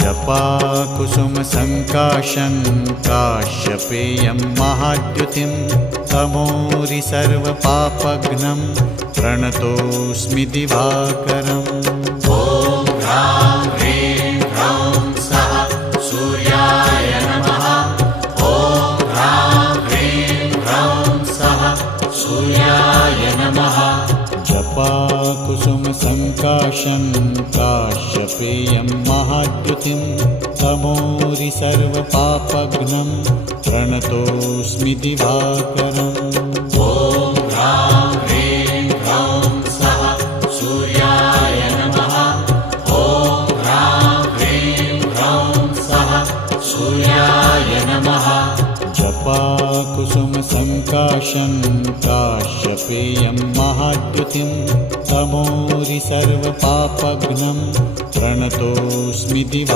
जपाकुसुमसङ्काशं काश्यपेयं महाद्युतिं तमोरि सर्वपापघ्नं प्रणतोऽस्मि दिवाकरम्। ॐ ह्रां ह्रीं ह्रौं सः सूर्याय नमः। ॐ ह्रां ह्रीं ह्रौं सः सूर्याय नमः। जपाकुसुमसङ्काशं काश्यपेयं महाद्युतिं तमोरि सर्वपापघ्नं प्रणतोऽस्मि दिवाकरम्। ॐ ह्रां ह्रीं ह्रौं सः सूर्याय नमः। ॐ ह्रां ह्रीं ह्रौं सः सूर्याय नमः। जपाकुसुमसङ्काशं काश्यपेयं महाद्युतिं तमोरि सर्वपापघ्नं प्रणतोऽस्मि दिवा